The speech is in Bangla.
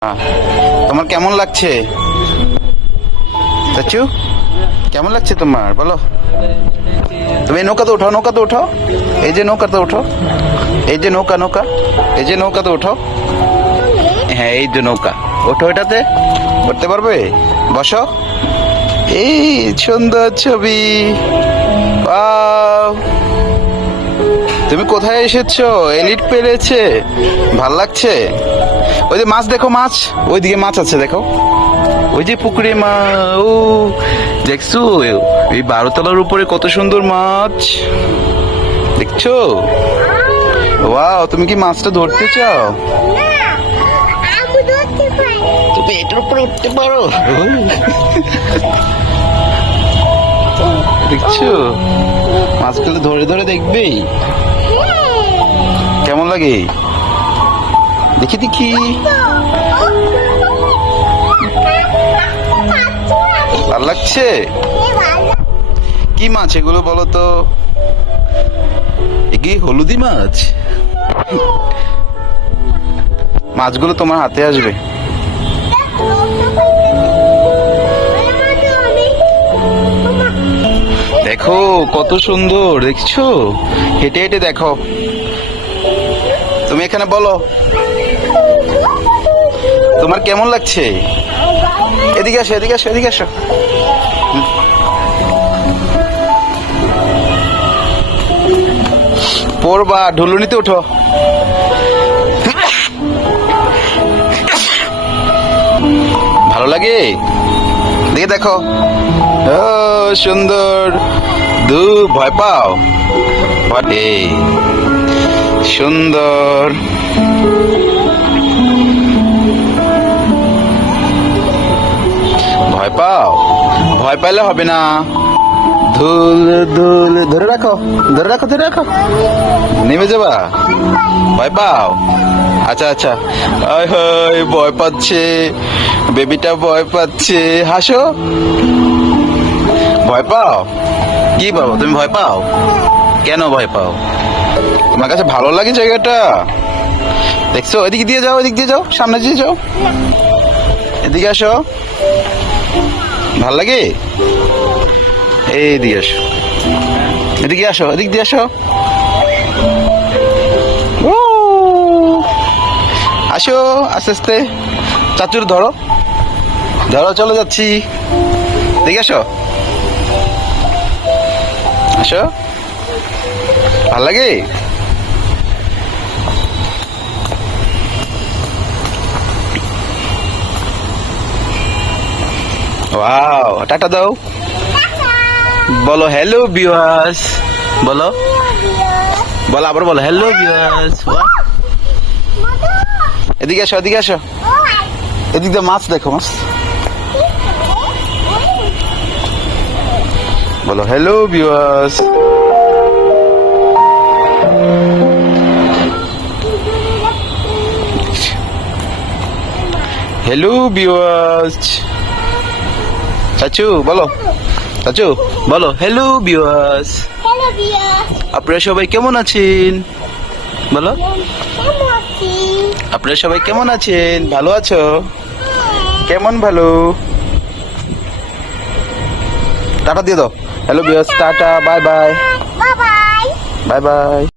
তোমার কেমন লাগছে চাচু? কেমন লাগছে তোমার বলো? তুমি নৌকাতে উঠাও, নৌকাতে উঠাও, এই যে নৌকাতে উঠো, এই যে নৌকা, নৌকা, এই যে নৌকাতে উঠো। হ্যাঁ এই যে নৌকা, ওঠো, এটাতে উঠতে পারবে? বসো। এই সুন্দর ছবি। ওয়াও, তুমি কোথায় এসেছো? এলিট পেরেছে, ভাল লাগছে। ওই যে মাছ দেখো, মাছ ওইদিকে মাছ আছে দেখো, ওই যে পুকুরে মা। ও দেখছো এই 12 তলার উপরে কত সুন্দর মাছ দেখছো? ওয়াও, তুমি কি মাছটা ধরতে চাও? তুমি এটার উপরে উঠতে পারো? দেখছো মাছগুলো ধরে ধরে দেখবেই কেমন লাগে। দেখি দেখি, ভাল লাগছে। কি মাছ এগুলো বলো তো? কি হলুদি মাছ? মাছগুলো তোমার হাতে আসবে। দেখো কত সুন্দর, দেখছো? হেঁটে হেঁটে দেখো। তুমি এখানে বলো তোমার কেমন লাগছে? এদিকে আসো, এদিকে আসো, এদিকে আসো। পড়বা, ঢুলুনিতে উঠো। ভালো লাগে? দেখে দেখো। ও সুন্দর। ভয় পাও? এই সুন্দর। ভয় পাও? ভয় পাইলে হবে না। ধুল ধুল, ধরে রাখো, ধরে রাখো, ধরে রাখো। নেমে যাবা? ভয় পাও? আচ্ছা আচ্ছা। ভয় পাচ্ছে, বেবিটা ভয় পাচ্ছে। হাসো। ভয় পাও? কি পাও তুমি? ভয় পাও? কেন ভয় পাও? তোমার কাছে ভালো লাগে জায়গাটা? দেখছো? এদিকে দিয়ে যাও, এদিক দিয়ে যাও, সামনে দিয়ে যাও, এদিকে আসো। ভাল লাগে? এই দিয়ে আসো, এদিকে আসো, এদিক দিয়ে আসো। আসো আস্তে আস্তে। চাচুর ধরো, ধরো, চলে যাচ্ছি। দেখে আসো, আসো। ভাল লাগে? ওয়াও, টাটা দাও। বলো হ্যালো ভিউয়ার্স। বলো, বলো, আবার বলো হ্যালো ভিউয়ার্স। এদিকে আসো, এদিকে আসো। এদিক দিয়ে মাছ দেখো, মাছ। বলো হ্যালো ভিউয়ার্স। Hello viewers. চাচু বলো, চাচু বলো হ্যালো ভিউয়ার্স। আপনারা সবাই কেমন আছেন? বলো, আপনারা সবাই কেমন আছেন? ভালো আছো? কেমন ভালো? টাটা দিয়ে দাও। Hello viewers, tata, bye bye, bye bye.